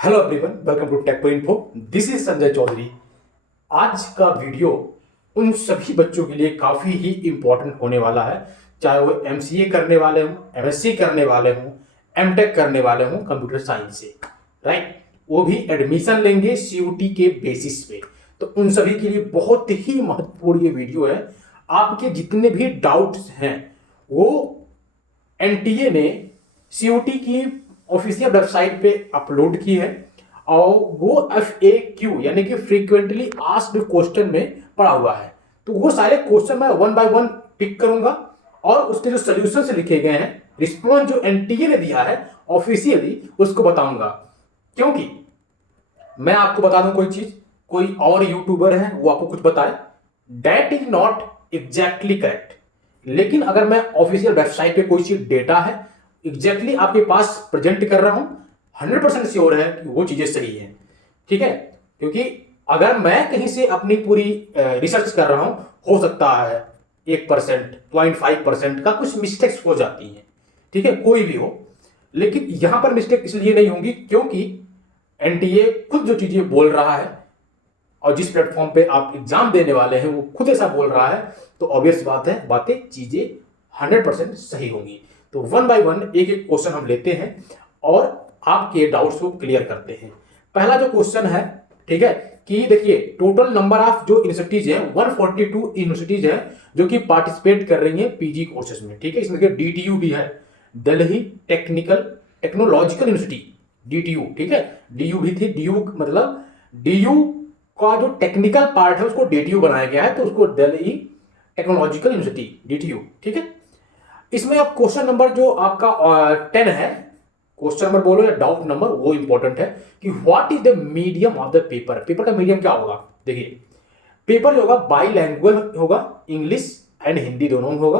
Hello everyone, welcome to Tech Info. This is Sanjay Chaudhary. आज का video उन सभी बच्चों के लिए काफ़ी ही इम्पोर्टेंट होने वाला है, चाहे वो एमसीए करने वाले हों, एमएससी करने वाले हों, एमटेक करने वाले हों कंप्यूटर साइंस से, राइट। वो भी एडमिशन लेंगे सीयूटी के बेसिस पे। तो उन सभी के लिए बहुत ही महत्वपूर्ण ये वीडियो है। आपके जितने भी डाउट्स हैं वो एनटीए ने सीयूटी की ऑफिशियल वेबसाइट पे अपलोड की है और वो FAQ यानी कि फ्रीक्वेंटली आस्क्ड क्वेश्चन में पड़ा हुआ है। तो वो सारे क्वेश्चन मैं वन बाय वन पिक करूंगा और उसके जो सोल्यूशन लिखे गए हैं, रिस्पॉन्स जो एनटीए ने दिया है ऑफिशियली, उसको बताऊंगा। क्योंकि मैं आपको बता दूं कोई चीज, कोई और यूट्यूबर है वो आपको कुछ बताए, that is not exactly correct. लेकिन अगर मैं ऑफिशियल वेबसाइट पे कोई चीज डेटा है एग्जैक्टली आपके पास प्रेजेंट कर रहा हूं, 100% श्योर है कि वो चीजें सही है, ठीक है। क्योंकि अगर मैं कहीं से अपनी पूरी रिसर्च कर रहा हूं, हो सकता है 1%, 0.5% का कुछ मिस्टेक्स हो जाती हैं, ठीक है, कोई भी हो। लेकिन यहां पर मिस्टेक इसलिए नहीं होंगी क्योंकि एनटीए खुद जो चीजें बोल रहा है और जिस प्लेटफॉर्म पे आप एग्जाम देने वाले हैं वो खुद ऐसा बोल रहा है, तो ऑब्वियस बात है बातें चीजें 100% सही होंगी। तो वन बाय वन एक एक क्वेश्चन हम लेते हैं और आपके डाउट्स को क्लियर करते हैं। पहला जो क्वेश्चन है, ठीक है, कि देखिए टोटल नंबर ऑफ जो यूनिवर्सिटीज है 142 यूनिवर्सिटीज है जो कि पार्टिसिपेट कर रही है पीजी कोर्सेज में, ठीक है। इसमें डीटीयू भी है, दिल्ली टेक्नोलॉजिकल यूनिवर्सिटी, डीटीयू, ठीक है। डीयू भी थी, डीयू मतलब डीयू का जो टेक्निकल पार्ट है उसको डीटीयू बनाया गया है, तो उसको दिल्ली टेक्नोलॉजिकल यूनिवर्सिटी, डीटीयू, ठीक है। इसमें अब क्वेश्चन नंबर जो आपका 10 है, क्वेश्चन नंबर बोलो या डाउट नंबर, वो इंपॉर्टेंट है कि what is the medium of the paper. Paper का मीडियम क्या होगा? देखिए पेपर जो होगा बाईलैंग्वेज होगा, इंग्लिश एंड हिंदी दोनों में होगा।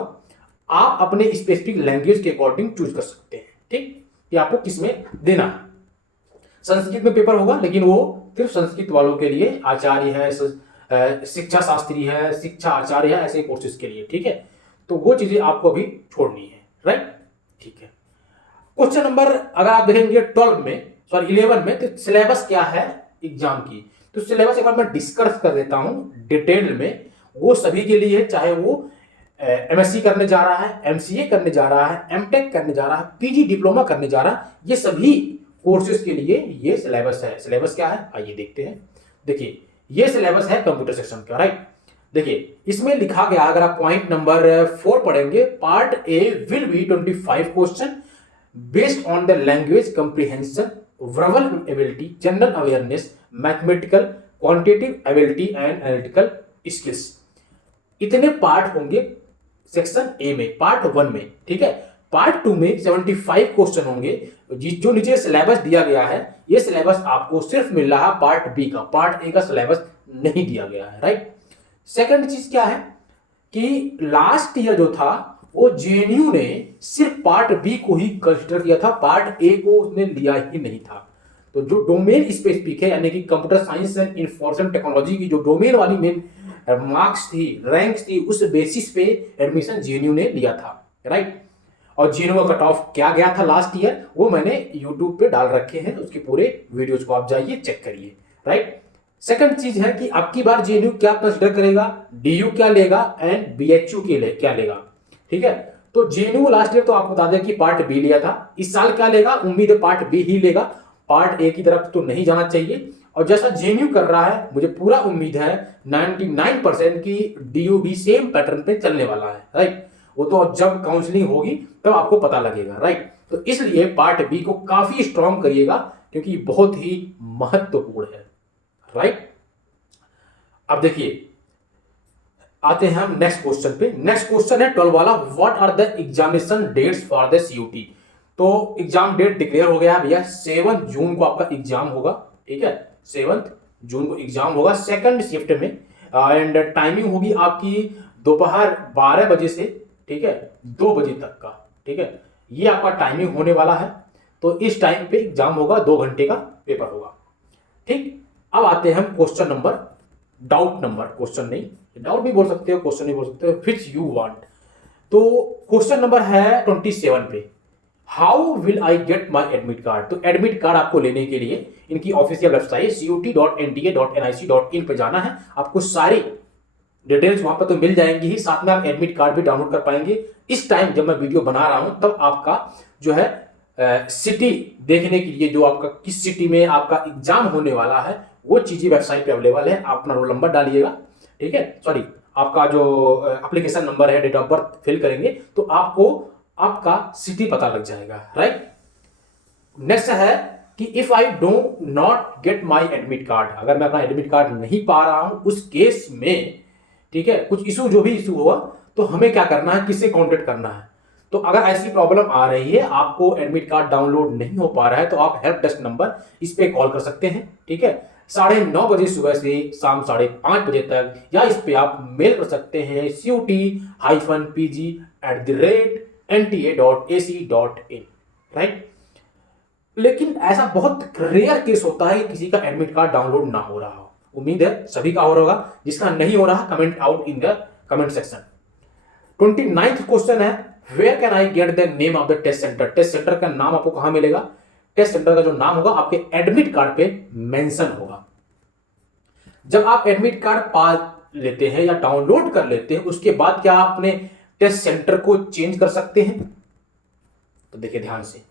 आप अपने स्पेसिफिक लैंग्वेज के अकॉर्डिंग चूज कर सकते हैं, ठीक, कि आपको किस में देना है। संस्कृत में पेपर होगा लेकिन वो सिर्फ संस्कृत वालों के लिए, आचार्य है, शिक्षा शास्त्री है, शिक्षा आचार्य है, ऐसे कोर्सेज के लिए, ठीक है। तो वो चीजें आपको अभी छोड़नी है, राइट, ठीक है। क्वेश्चन नंबर अगर आप देखेंगे 12 में, सॉरी 11 में, तो सिलेबस क्या है एग्जाम की। तो सिलेबस एक बार मैं डिस्कस कर देता हूं डिटेल में। वो सभी के लिए है, चाहे वो एमएससी करने जा रहा है, एमसीए करने जा रहा है, एमटेक करने जा रहा है, पीजी डिप्लोमा करने जा रहा है, ये सभी कोर्सेज के लिए ये सिलेबस है। सिलेबस क्या है आइए देखते हैं। देखिए ये सिलेबस है कंप्यूटर सेक्शन का, राइट। देखिए इसमें लिखा गया, अगर आप पॉइंट नंबर 4 पढ़ेंगे, part A will be 25 question based on the language comprehension, verbal ability, general awareness, mathematical, quantitative ability and analytical skills. इतने पार्ट होंगे सेक्शन ए में, पार्ट 1 में, ठीक है। पार्ट 2 में 75 क्वेश्चन होंगे। जो नीचे सिलेबस दिया गया है, ये सिलेबस आपको सिर्फ मिल रहा है पार्ट बी का, पार्ट ए का सिलेबस नहीं दिया गया है, राइट। सेकंड चीज क्या है कि लास्ट ईयर जो था वो जेएनयू ने सिर्फ पार्ट बी को ही कंसिडर किया था, पार्ट ए को उसने लिया ही नहीं था। तो जो डोमेन स्पेसिफिक है यानी कि computer science and information technology की जो डोमेन वाली मेन मार्क्स थी, रैंक्स थी, उस बेसिस पे एडमिशन जेएनयू ने लिया था, राइट। और जेएनयू का कट ऑफ क्या गया था लास्ट ईयर, वो मैंने यूट्यूब पे डाल रखे हैं, उसके पूरे वीडियोज को आप जाइए चेक करिए, राइट। सेकंड चीज है कि आपकी बार जेएनयू क्या कंसिडर करेगा, डीयू क्या लेगा एंड बीएचयू क्या लेगा, ठीक है। तो जेएनयू लास्ट ईयर तो आपको बता दें कि पार्ट बी लिया था, इस साल क्या लेगा, उम्मीद है पार्ट बी ही लेगा, पार्ट ए की तरफ तो नहीं जाना चाहिए। और जैसा जेएनयू कर रहा है, मुझे पूरा उम्मीद है 99% की डीयू भी सेम पैटर्न पे चलने वाला है, राइट। वो तो जब काउंसलिंग होगी तब आपको पता लगेगा, राइट। तो इसलिए पार्ट बी को काफी स्ट्रॉन्ग करिएगा क्योंकि बहुत ही महत्वपूर्ण है, राइट। अब देखिए आते हैं हम नेक्स्ट क्वेश्चन पे। नेक्स्ट क्वेश्चन है 12 वाला, what are the examination dates for the CUET. तो एग्जाम डेट डिक्लेयर हो गया भैया, 7 जून को आपका एग्जाम होगा, ठीक है। 7 जून को एग्जाम होगा सेकंड शिफ्ट में, एंड टाइमिंग होगी आपकी दोपहर 12 बजे से, ठीक है, 2 बजे तक का, ठीक है। ये आपका टाइमिंग होने वाला है। तो इस टाइम पे एग्जाम होगा, 2 घंटे का पेपर होगा, ठीक। अब आते हैं हम question number, doubt number, question नहीं, डाउट भी बोल सकते हो, क्वेश्चन नहीं बोल सकते हो, विच यू वांट। तो क्वेश्चन नंबर है 27 पे, how will I get my admit card? तो एडमिट कार्ड आपको लेने के लिए इनकी ऑफिशियल वेबसाइट cot.nta.nic.in पे जाना है। आपको सारी डिटेल्स वहां पर तो मिल जाएंगी ही, साथ में आप एडमिट कार्ड भी डाउनलोड कर पाएंगे। इस टाइम जब मैं वीडियो बना रहा हूं तब आपका जो है सिटी देखने के लिए, जो आपका किस सिटी में आपका एग्जाम होने वाला है, वो चीजें वेबसाइट पे अवेलेबल है। आप अपना रोल नंबर डालिएगा, ठीक है, सॉरी आपका जो एप्लीकेशन नंबर है, डेट ऑफ बर्थ फिल करेंगे तो आपको आपका सिटी पता लग जाएगा, राइट। नेक्स्ट है कि if I do not get my admit card, अगर मैं अपना एडमिट कार्ड नहीं पा रहा हूं उस केस में, ठीक है, कुछ इशू जो भी इशू हुआ तो हमें क्या करना है, किससे कांटेक्ट करना है। तो अगर ऐसी प्रॉब्लम आ रही है, आपको एडमिट कार्ड डाउनलोड नहीं हो पा रहा है, तो आप हेल्प डेस्क नंबर इस पे कॉल कर सकते हैं, ठीक है, 9:30 बजे सुबह से शाम 5:30 बजे तक, या इस पे आप मेल कर सकते हैं cot-pg@nta.ac.in, राइट। लेकिन ऐसा बहुत रेयर केस होता है किसी का एडमिट कार्ड डाउनलोड ना हो रहा हो। उम्मीद है सभी का हो रहा होगा, जिसका नहीं हो रहा comment out in the comment section. 29th question है, where can I get the name of the test centre? Test centre का नाम आपको कहां मिलेगा? टेस्ट सेंटर का जो नाम होगा आपके एडमिट कार्ड पे मेंशन होगा। जब आप एडमिट कार्ड पा लेते हैं या डाउनलोड कर लेते हैं, उसके बाद क्या आप अपने टेस्ट सेंटर को चेंज कर सकते हैं? तो देखिए ध्यान से,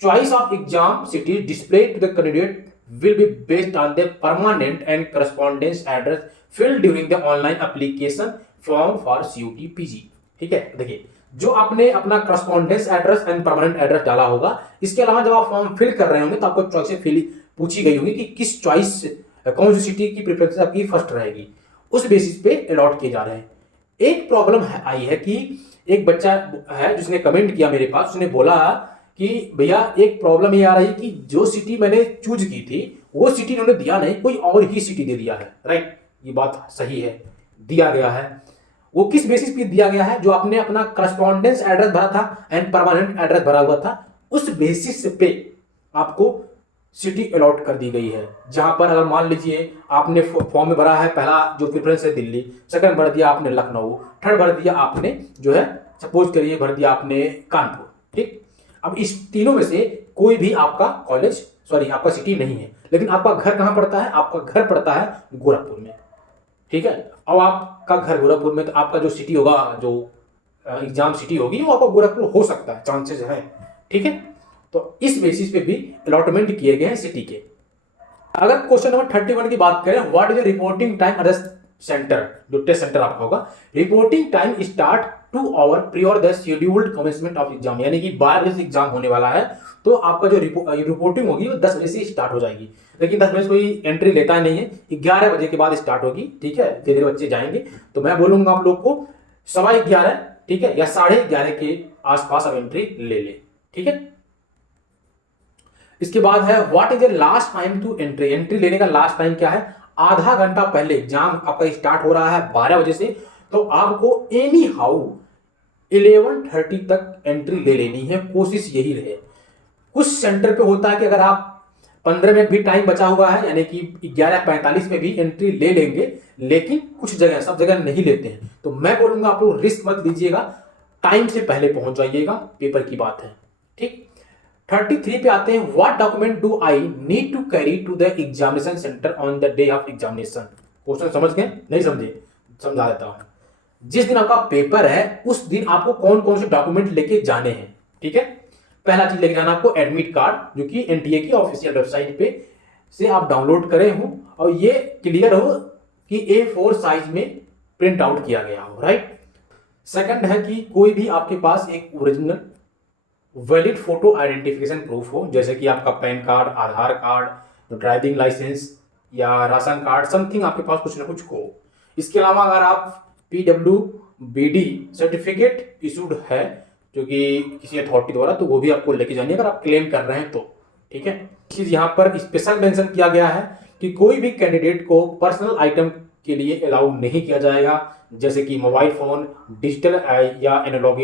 choice of exam city display to the candidate will be based on the permanent and correspondence address filled during the online application form for CUT-PG। ठीक है, देखिए जो आपने अपना correspondence address and permanent address डाला होगा, इसके अलावा जब आप फॉर्म फिल कर रहे होंगे तो आपको चॉइस फिल पूछी गई होगी कि किस चॉइस, कौन सी सिटी की प्रेफरेंस आपकी फर्स्ट रहेगी, उस बेसिस पे अलॉट किए जा रहे हैं। एक प्रॉब्लम आई है कि एक बच्चा है जिसने कमेंट किया मेरे पास, उसने बोला कि भैया एक प्रॉब्लम ये आ रही है कि जो सिटी मैंने चूज की थी वो सिटी उन्होंने दिया नहीं, कोई और ही सिटी दे दिया है, राइट। ये बात सही है, दिया गया है। वो किस बेसिस पे दिया गया है? जो आपने अपना करस्पॉन्डेंस एड्रेस भरा था एंड परमानेंट एड्रेस भरा हुआ था, उस बेसिस पे आपको सिटी अलॉट कर दी गई है। जहां पर अगर मान लीजिए आपने फॉर्म में भरा है, पहला जो प्रेफरेंस है दिल्ली, सेकंड भर दिया आपने लखनऊ, थर्ड भर दिया आपने जो है सपोज करिए भर दिया आपने कानपुर, ठीक। अब इस तीनों में से कोई भी आपका कॉलेज, सॉरी आपका सिटी नहीं है, लेकिन आपका घर कहां पड़ता है? आपका घर पड़ता है गोरखपुर में, ठीक है। अब आपका घर गोरखपुर में, तो आपका जो सिटी होगा, जो एग्जाम सिटी होगी, वो आपका गोरखपुर हो सकता है, चांसेस है, ठीक है। तो इस बेसिस पे भी अलॉटमेंट किए गए हैं सिटी के। अगर क्वेश्चन नंबर 31 की बात करें, what is the reporting time at the centre? जो टेस्ट सेंटर आपका होगा, reporting time start 2 hour prior the scheduled commencement of exam, यानी कि 12 बजे से एग्जाम होने वाला है, तो आपका जो रिपोर्टिंग होगी वो 10 बजे से स्टार्ट हो जाएगी। लेकिन 10 बजे कोई एंट्री लेता नहीं है, 11 बजे के बाद स्टार्ट होगी, ठीक है, धीरे धीरे बच्चे जाएंगे। तो मैं बोलूंगा आप लोग को 11:15, ठीक है, या 11:30 के आसपास आप एंट्री ले ले, ठीक है। इसके बाद है what is the last time to entry? Entry लेने का लास्ट टाइम क्या है? आधा घंटा पहले, एग्जाम आपका स्टार्ट हो रहा है 12 बजे से, तो आपको एनी हाउ 11:30 तक एंट्री ले लेनी है, कोशिश यही रहे। कुछ सेंटर पे होता है कि अगर आप 15 मिनट भी टाइम बचा हुआ है, यानी कि 11:45 में भी एंट्री ले लेंगे, लेकिन कुछ जगह, सब जगह नहीं लेते हैं। तो मैं बोलूंगा आप लोग रिस्क मत लीजिएगा, टाइम से पहले पहुंच जाइएगा, पेपर की बात है, ठीक। 33 पे आते हैं, what document do I need to carry to the examination centre on the day of examination? Question समझ गए? नहीं समझे? समझा देता हूं। जिस दिन आपका पेपर है उस दिन आपको कौन कौन से डॉक्यूमेंट लेके जाने हैं, ठीक है। पहला चीज लेके जाना आपको एडमिट कार्ड, जो कि एनटीए की ऑफिशियल वेबसाइट पे से आप डाउनलोड करे हो और ये क्लियर हो कि A4 साइज में प्रिंट आउट किया गया हो, राइट। सेकंड है कि कोई भी आपके पास एक original valid photo identification proof हो, जैसे कि आपका पैन कार्ड, आधार कार्ड, ड्राइविंग लाइसेंस या राशन कार्ड, समथिंग आपके पास कुछ ना कुछ हो। इसके अलावा अगर आप PWBD सर्टिफिकेट इशूड है जो कि किसी अथॉरिटी द्वारा, तो वो भी आपको लेके जानी है अगर आप क्लेम कर रहे हैं तो, ठीक है। चीज यहाँ पर स्पेशल मेंशन किया गया है कि कोई भी कैंडिडेट को पर्सनल आइटम के लिए अलाउ नहीं किया जाएगा, जैसे कि मोबाइल फोन, डिजिटल या एनालॉग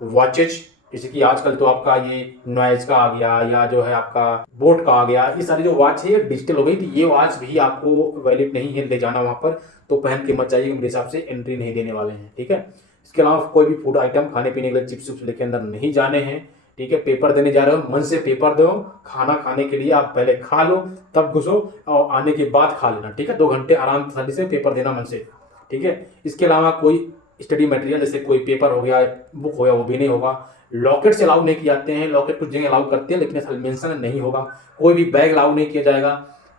वॉचेज, जैसे कि आजकल तो आपका ये नॉइज का आ गया, या जो है आपका बोट का आ गया, ये सारी जो वॉच है डिजिटल हो गई, तो ये वॉच भी आपको वैलिड नहीं है ले जाना वहां पर, तो पहन के मत जाइए, मेरे हिसाब से एंट्री नहीं देने वाले हैं, ठीक है। इसके अलावा कोई भी फूड आइटम, खाने पीने के लिए चिप्स लेके अंदर नहीं जाने हैं, ठीक है, पेपर देने जा रहे हो, मन से पेपर दो। खाना खाने के लिए आप पहले खा लो, तब घुसो, और आने के बाद खा लेना, ठीक है। 2 घंटे आराम से पेपर देना मन से, ठीक है। इसके अलावा कोई स्टडी मटेरियल जैसे कोई पेपर हो गया, बुक हो गया, वो भी नहीं होगा। लॉकेट से अलाउ नहीं किए जाते हैं, लॉकेट कुछ जगह अलाउ करते हैं लेकिन असल मेंशन नहीं होगा। कोई भी बैग अलाउ नहीं किया जाएगा।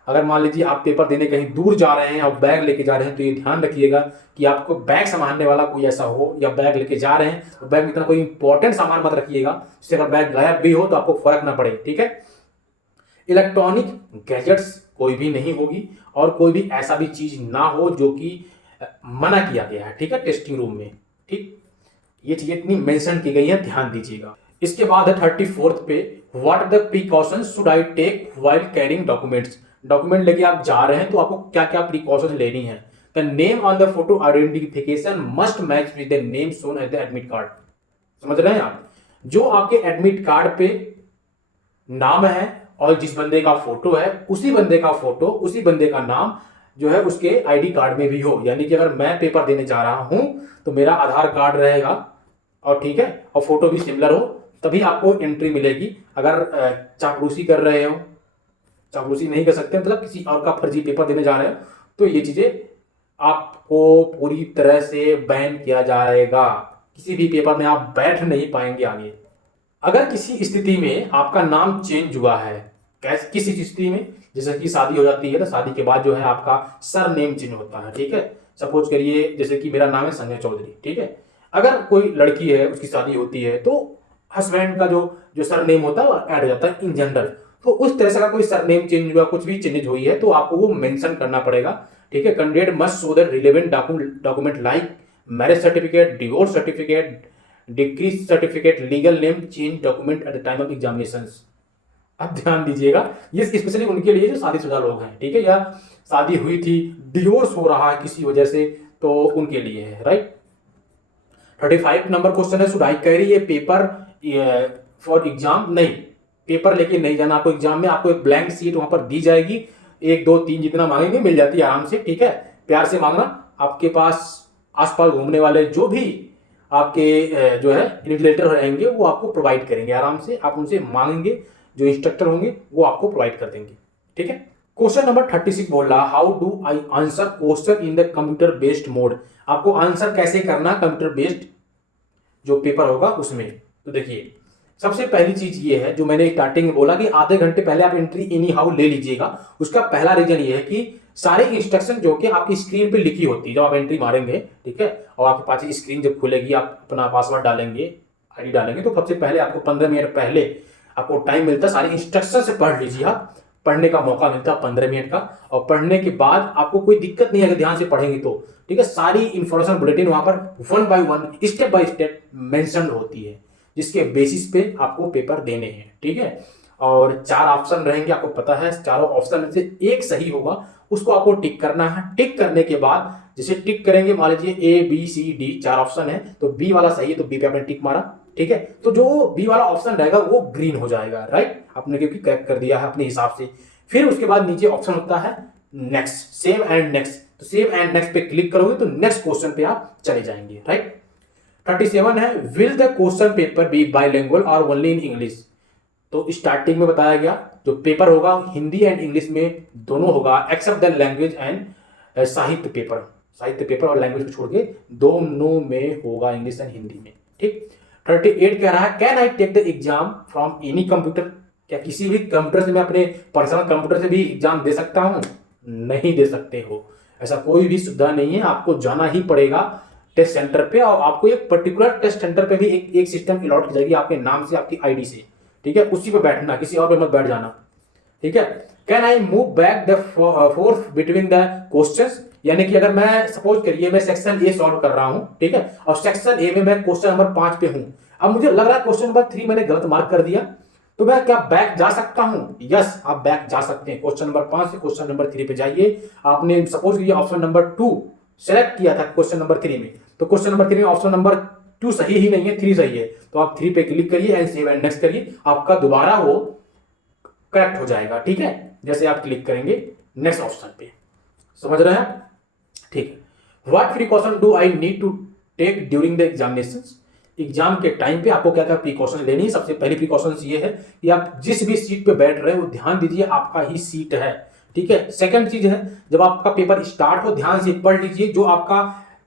अगर मान लीजिए आप पेपर देने कहीं दूर जा रहे हैं और बैग लेके जा रहे हैं, तो ये ध्यान रखिएगा कि आपको बैग संभालने वाला कोई ऐसा हो, या बैग लेके जा रहे हैं तो बैग में इतना कोई इंपॉर्टेंट सामान मत रखिएगा जिससे अगर बैग गायब भी हो तो आपको फर्क ना पड़े, ठीक है। इलेक्ट्रॉनिक गैजेट्स कोई भी नहीं होगी, और कोई भी ऐसा भी चीज ना हो जो कि मना किया गया है, ठीक है, टेस्टिंग रूम में, ठीक। ये चीजें इतनी मेंशन की गई है, ध्यान दीजिएगा। इसके बाद है 34th पे, what the precautions should I take while carrying documents. Document लेके आप जा रहे हैं तो आपको क्या क्या प्रिकॉशंस लेनी है। The name on the photo identification must match with the name shown at the admit card. समझ रहे हैं आप, जो आपके एडमिट कार्ड पे नाम है और जिस बंदे का फोटो है, उसी बंदे का फोटो, उसी बंदे का नाम जो है उसके आईडी कार्ड में भी हो। यानी कि अगर मैं पेपर देने जा रहा हूं तो मेरा आधार कार्ड रहेगा, और ठीक है, और फोटो भी सिमिलर हो, तभी आपको एंट्री मिलेगी। अगर चापलूसी कर रहे हो, चापलूसी नहीं कर सकते, मतलब किसी और का फर्जी पेपर देने जा रहे हो, तो ये चीजें आपको पूरी तरह से बैन किया जाएगा। किसी भी पेपर में आप बैठ नहीं पाएंगे आगे। अगर किसी स्थिति में आपका नाम चेंज हुआ है, किसी स्थिति में, जैसे कि शादी हो जाती है तो शादी के बाद जो है आपका सर नेम चेंज होता है, ठीक है। सपोज करिए जैसे कि मेरा नाम है संजय चौधरी, ठीक है। अगर कोई लड़की है, उसकी शादी होती है, तो हस्बैंड का जो जो सर नेम होता है वो ऐड हो जाता है इन जनरल। तो उस तरह से का कोई सर नेम चेंज हुआ, कुछ भी चेंजेज हुई है, तो आपको वो मेंशन करना पड़ेगा, ठीक है। Candidate must show the relevant document like marriage certificate, divorce certificate, decrease certificate, legal name change document at the time of examinations. अब ध्यान दीजिएगा, ये स्पेशली उनके लिए जो शादीशुदा लोग हैं, ठीक है, या शादी हुई थी, डिवोर्स हो रहा है किसी वजह से, तो उनके लिए है, राइट। 35 नंबर क्वेश्चन है, शुड आई कैरी ये पेपर फॉर एग्जाम। नहीं, पेपर लेके नहीं जाना आपको एग्जाम में। आपको एक ब्लैंक सीट वहां पर दी जाएगी, 1 2 3 जितना मांगेंगे मिल जाती है आराम से, ठीक है। प्यार से मांगना। आपके पास आसपास घूमने वाले जो भी आपके जो है इन्विजिलेटर रहेंगे वो आपको प्रोवाइड करेंगे आराम से। आप उनसे मांगेंगे, जो इंस्ट्रक्टर होंगे वो आपको प्रोवाइड कर देंगे, ठीक है। क्वेश्चन नंबर 36 बोल रहा, how do I answer question in the computer based mode. आपको आंसर कैसे करना कंप्यूटर बेस्ड जो पेपर होगा उसमें। तो देखिए, सबसे पहली चीज ये है जो मैंने स्टार्टिंग में बोला कि आधे घंटे पहले आप एंट्री एनी हाउ ले लीजिएगा। उसका पहला रीजन ये है कि सारे इंस्ट्रक्शन जो कि आपकी स्क्रीन पे लिखी होती है जब आप एंट्री मारेंगे, ठीक है, और आपके पास स्क्रीन जब खुलेगी, आप अपना पासवर्ड डालेंगे, आईडी डालेंगे, तो सबसे पहले आपको 15 मिनट पहले आपको टाइम मिलता है, सारे इंस्ट्रक्शन से पढ़ लीजिए। आप पढ़ने का मौका मिलता है 15 मिनट का, और पढ़ने के बाद आपको कोई दिक्कत नहीं है अगर ध्यान से पढ़ेंगे तो, ठीक है। सारी इंफॉर्मेशन बुलेटिन वहां पर 1 by 1 step by step mention होती है, जिसके बेसिस पे आपको पेपर देने हैं, ठीक है। और 4 ऑप्शन रहेंगे, आपको पता है, चारों ऑप्शन में से एक सही होगा, उसको आपको टिक करना है। टिक करने के बाद जैसे टिक करेंगे, मान लीजिए ABCD 4 ऑप्शन है, तो बी वाला सही है तो बी पे आपने टिक मारा, ठीक है। तो जो बी वाला ऑप्शन रहेगा वो ग्रीन हो जाएगा, राइट, आपने क्योंकि करेक्ट कर दिया है अपने हिसाब से। फिर उसके बाद नीचे ऑप्शन होता है नेक्स्ट, सेव एंड नेक्स्ट। तो सेव एंड नेक्स्ट पे क्लिक करोगे तो नेक्स्ट क्वेश्चन पे आप चले जाएंगे, राइट। 37 है, will the question paper be bilingual और ओनली इन इंग्लिश। तो स्टार्टिंग में बताया गया जो पेपर होगा हिंदी एंड इंग्लिश में दोनों होगा, एक्सेप्ट द लैंग्वेज एंड साहित्य पेपर। साहित्य पेपर और लैंग्वेज को छोड़ के दोनों में होगा, इंग्लिश एंड हिंदी में, ठीक। 38 कह रहा है, can I take the exam from any computer. क्या किसी भी कंप्यूटर से मैं अपने पर्सनल कंप्यूटर से भी एग्जाम दे सकता हूं? नहीं दे सकते हो, ऐसा कोई भी सुविधा नहीं है। आपको जाना ही पड़ेगा टेस्ट सेंटर पे, और आपको एक पर्टिकुलर टेस्ट सेंटर पे भी एक सिस्टम अलॉट की जाएगी आपके नाम से, आपकी आईडी से, ठीक है। उसी पे बैठना, किसी और पे मत बैठ जाना, ठीक है। Can I move back the fourth between the questions. यानी कि अगर मैं सपोज करिए मैं सेक्शन ए सॉल्व कर रहा हूं, ठीक है, और सेक्शन ए में मैं क्वेश्चन नंबर 5 पे हूं, अब मुझे लग रहा है क्वेश्चन नंबर 3 मैंने गलत मार्क कर दिया, तो मैं क्या बैक जा सकता हूं? यस, आप बैक जा सकते हैं। क्वेश्चन नंबर 5 से क्वेश्चन नंबर 3 पे जाइए। आपने सपोज करिए ऑप्शन नंबर 2 सेलेक्ट किया था क्वेश्चन नंबर 3 में, तो क्वेश्चन नंबर 3 में ऑप्शन नंबर 2 सही ही नहीं है, 3 सही है, तो आप 3 पे क्लिक करिए एंड सेव एंड नेक्स्ट करिए, आपका दोबारा वो करेक्ट हो जाएगा, ठीक है, जैसे आप क्लिक करेंगे नेक्स्ट ऑप्शन पे। समझ रहे हैं? ठीक है। What precaution do I need to take during the examinations. Exam के टाइम पे आपको क्या क्या प्रिकॉशन लेनी है। सबसे पहली प्रिकॉशंस ये है कि आप जिस भी सीट पे बैठ रहे हो ध्यान दीजिए आपका ही सीट है, ठीक है। सेकंड चीज है, जब आपका पेपर स्टार्ट हो ध्यान से पढ़ लीजिए जो आपका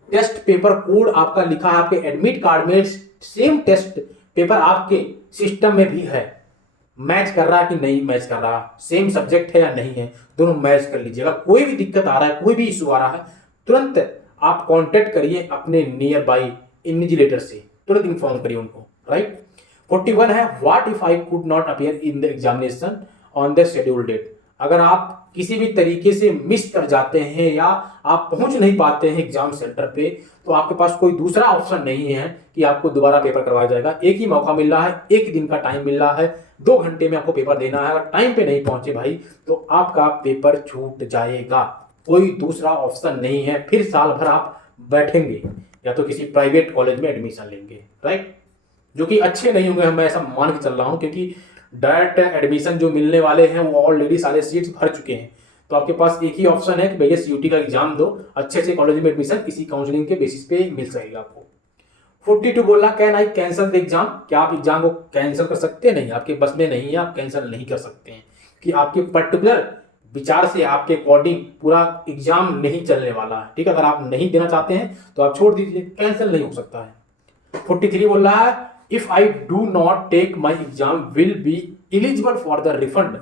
टेस्ट पेपर कोड आपका लिखा है आपके एडमिट कार्ड में, सेम टेस्ट पेपर आपके सिस्टम में भी है। मैच कर रहा है कि नहीं मैच कर रहा, सेम सब्जेक्ट है या नहीं है, दोनों मैच कर लीजिएगा। कोई भी दिक्कत आ रहा है, कोई भी इशू आ रहा है, तुरंत आप कांटेक्ट करिए अपने नियर बाई इन्विजिलेटर से, तुरंत इन्फॉर्म करिए उनको, राइट। 41 है, what if I could not appear in the examination on the schedule date. अगर आप किसी भी तरीके से मिस कर जाते हैं या आप पहुंच नहीं पाते हैं एग्जाम सेंटर पे, तो आपके पास कोई दूसरा ऑप्शन नहीं है कि आपको दोबारा पेपर करवाया जाएगा। एक ही मौका मिल रहा है, एक दिन का टाइम मिल रहा है, 2 घंटे में आपको पेपर देना है। अगर टाइम पे नहीं पहुंचे भाई तो आपका पेपर छूट जाएगा, कोई दूसरा ऑप्शन नहीं है। फिर साल भर आप बैठेंगे या तो किसी प्राइवेट कॉलेज में एडमिशन लेंगे, राइट, जो कि अच्छे नहीं होंगे, मैं ऐसा मान के चल रहा हूं, क्योंकि डायरेक्ट एडमिशन जो मिलने वाले हैं वो ऑलरेडी सारे सीट्स भर चुके हैं। तो आपके पास एक ही ऑप्शन है कि भैया सीयूटी का एग्जाम दो, अच्छे अच्छे कॉलेज में एडमिशन किसी काउंसलिंग के बेसिस पे मिल सकेगा आपको। 42 बोला, can I cancel the exam. क्या आप एग्जाम को कैंसिल कर सकते हैं? नहीं, आपके बस में नहीं है, आप कैंसिल नहीं कर सकते हैं कि आपके पर्टिकुलर विचार से आपके अकॉर्डिंग पूरा एग्जाम नहीं चलने वाला है, ठीक है। अगर आप नहीं देना चाहते हैं तो आप छोड़ दीजिए, कैंसिल नहीं हो सकता है। 43 बोल रहा है, if I do not take my exam will be eligible for the refund.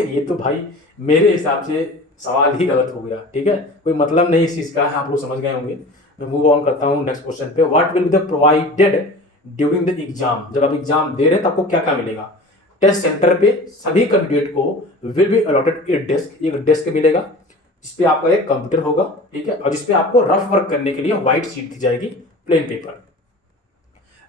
ये तो भाई मेरे हिसाब से सवाल ही गलत हो गया, ठीक है, कोई मतलब नहीं इस चीज का है, आप लोग समझ गए होंगे। मैं मूव ऑन करता हूं नेक्स्ट क्वेश्चन पे। What will be the provided during the exam. जब आप एग्जाम दे रहे हैं तो आपको क्या क्या मिलेगा? टेस्ट सेंटर पे सभी कैंडिडेट को will be allotted A desk, एक डेस्क मिलेगा जिसपे आपका एक कंप्यूटर होगा, ठीक है, और जिसपे आपको रफ वर्क करने के लिए व्हाइट शीट दी जाएगी, plain paper.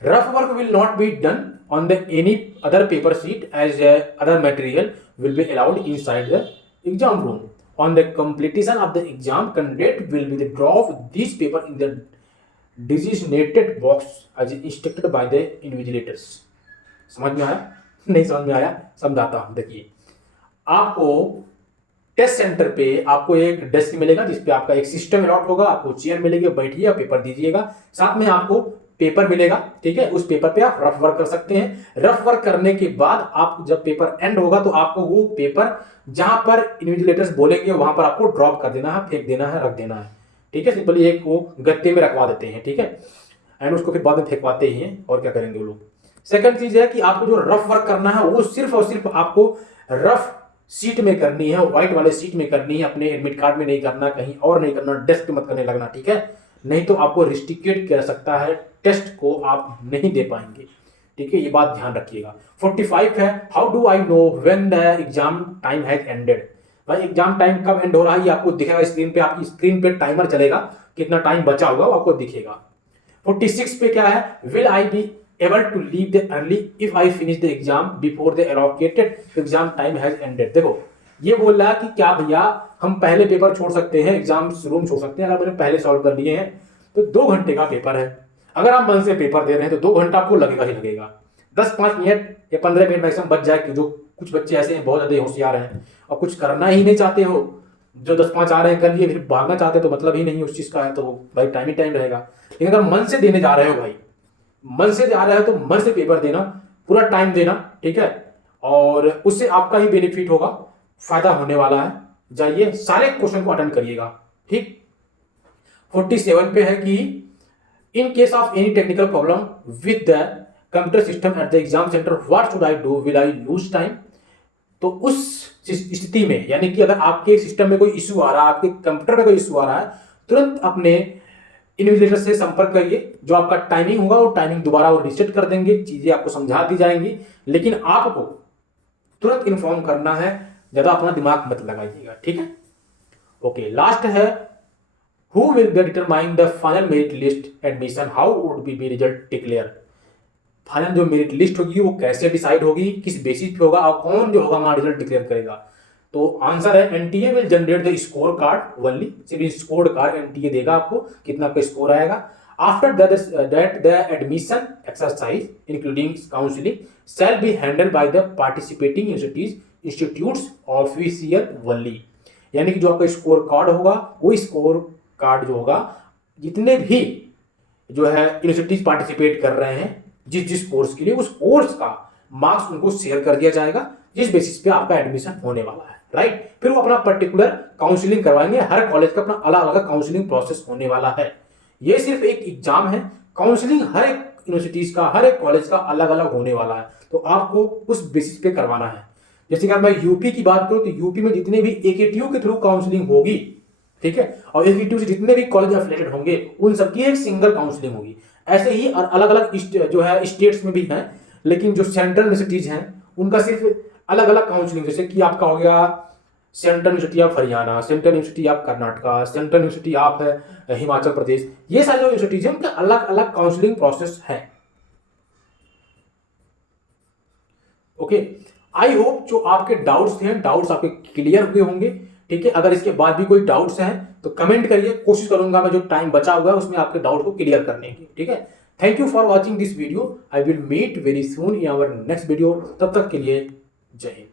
Rough work will not be done on the any other paper sheet as other material will be allowed inside the exam room. On the completion of the exam, candidate will be the drop this paper in the designated box as instructed by the invigilators. समझ में आया? नहीं समझ में आया? समझाता हूं। देखिए, आपको टेस्ट सेंटर पे आपको एक डेस्क मिलेगा जिसपे आपका एक सिस्टम अलॉट होगा, आपको चेयर मिलेगी, बैठिए और पेपर दीजिएगा। साथ में आपको पेपर मिलेगा, ठीक है, उस पेपर पे आप रफ वर्क कर सकते हैं। रफ वर्क करने के बाद आप जब पेपर एंड होगा तो आपको वो पेपर जहां पर इन्विजिलेटर्स बोलेंगे वहां पर आपको ड्रॉप कर देना है, फेंक देना है, रख देना है, ठीक है। सिंपली एक वो गत्ते में रखवा देते हैं, ठीक है, एंड उसको फिर बाद में फेंकवाते ही हैं, और क्या करेंगे वो लोग। सेकंड चीज है कि आपको जो रफ वर्क करना है वो सिर्फ और सिर्फ आपको रफ सीट में करनी है, व्हाइट वाले सीट में करनी है, अपने एडमिट कार्ड में नहीं करना, कहीं और नहीं करना, डेस्क पे मत करने लगना, ठीक है, नहीं तो आपको रिस्ट्रिक्टेड कर सकता है, टेस्ट को आप नहीं दे पाएंगे, ठीक है, ये बात ध्यान रखिएगा। 45 है, how do I know when the exam time has ended. भाई एग्जाम टाइम कब एंड हो रहा है ये आपको दिखेगा स्क्रीन पे, आपकी स्क्रीन पे टाइमर चलेगा, कितना टाइम बचा होगा वो आपको दिखेगा। 46 पे क्या है, will I be able to leave the early if I finish the exam before the allocated exam time has ended. देखो ये बोल रहा है कि क्या भैया हम पहले पेपर छोड़ सकते हैं, एग्जाम रूम छोड़ सकते हैं, अगर मैंने पहले सॉल्व कर लिए हैं तो 2 घंटे का पेपर है, अगर आप मन से पेपर दे रहे हैं तो 2 घंटा आपको लगेगा ही लगेगा। 10-5 मिनट या 15 मिनट मैक्सिमम बच जाए, जो कुछ बच्चे ऐसे हैं बहुत ज्यादा होशियार हैं और कुछ करना ही नहीं चाहते हो, जो 10-5 आ रहे हैं कर लिए, फिर भागना चाहते हैं तो मतलब ही नहीं उस चीज का है, तो भाई टाइम ही टाइम रहेगा। लेकिन अगर मन से देने जा रहे हो भाई, मन से जा रहे हो तो मन से पेपर देना, पूरा टाइम देना, ठीक है, और उससे आपका ही बेनिफिट होगा, फायदा होने वाला है। जाइए सारे क्वेश्चन को अटेंड करिएगा, ठीक। 47 पे है कि in case of any technical problem with the computer system at the exam centre what should I do, will I lose time. तो उस स्थिति में, यानी कि अगर आपके सिस्टम में कोई इश्यू आ रहा है, आपके कंप्यूटर में कोई इश्यू आ रहा है, तुरंत अपने इन्विजिलेटर से संपर्क करिए, जो आपका टाइमिंग होगा वो टाइमिंग दोबारा वो रीसेट कर देंगे, चीजें आपको समझा दी जाएंगी, लेकिन आपको तुरंत इन्फॉर्म करना है, ज्यादा अपना दिमाग मत लगाइएगा, ठीक है। ओके, लास्ट है, who will be determine the final merit list admission, how would be result declare. Final जो मेरिट लिस्ट होगी वो कैसे डिसाइड होगी, किस बेसिस पे होगा, और कौन जो होगा वहां रिजल्ट डिक्लेयर करेगा। तो आंसर है NTA will generate the score card only, सिर्फ स्कोर कार्ड एनटीए देगा आपको, कितना आपका स्कोर आएगा। After that the admission exercise including counselling shall be handled by the participating institutes official only. यानी कि जो आपका स्कोर कार्ड होगा, वो स्कोर कार्ड जो होगा, जितने भी जो है यूनिवर्सिटीज पार्टिसिपेट कर रहे हैं जिस जिस कोर्स के लिए, उस कोर्स का मार्क्स उनको शेयर कर दिया जाएगा, जिस बेसिस पे आपका एडमिशन होने वाला है, राइट। फिर वो अपना पर्टिकुलर काउंसलिंग करवाएंगे, हर कॉलेज का अपना अलग अलग काउंसलिंग प्रोसेस होने वाला है। ये सिर्फ एक एग्जाम है, काउंसलिंग हर एक यूनिवर्सिटीज का, हर एक कॉलेज का अलग अलग होने वाला है, तो आपको उस बेसिस पे करवाना है। जैसे कि अगर मैं यूपी की बात करूं तो यूपी में जितने भी एकेटीयू के थ्रू काउंसलिंग होगी, ठीक है, और एकेटीयू से जितने भी कॉलेज एफिलेटेड होंगे उन सबकी एक सिंगल काउंसलिंग होगी। ऐसे ही अलग अलग जो है स्टेट्स में भी हैं, लेकिन जो सेंट्रल यूनिवर्सिटीज हैं उनका सिर्फ अलग अलग काउंसलिंग, जैसे कि आपका हो गया central university of Haryana, central university of Karnataka, central university of Himachal Pradesh, ये सारी जो यूनिवर्सिटीज हैं उनके अलग अलग काउंसलिंग प्रोसेस है। ओके, आई होप जो आपके डाउट्स थे, डाउट्स आपके क्लियर हुए होंगे, ठीक है। अगर इसके बाद भी कोई डाउट्स हैं तो कमेंट करिए, कोशिश करूंगा मैं जो टाइम बचा हुआ है उसमें आपके डाउट को क्लियर करने की, ठीक है। Thank you for watching this video, I will meet very soon in our next video, तब तक के लिए जय हिंद।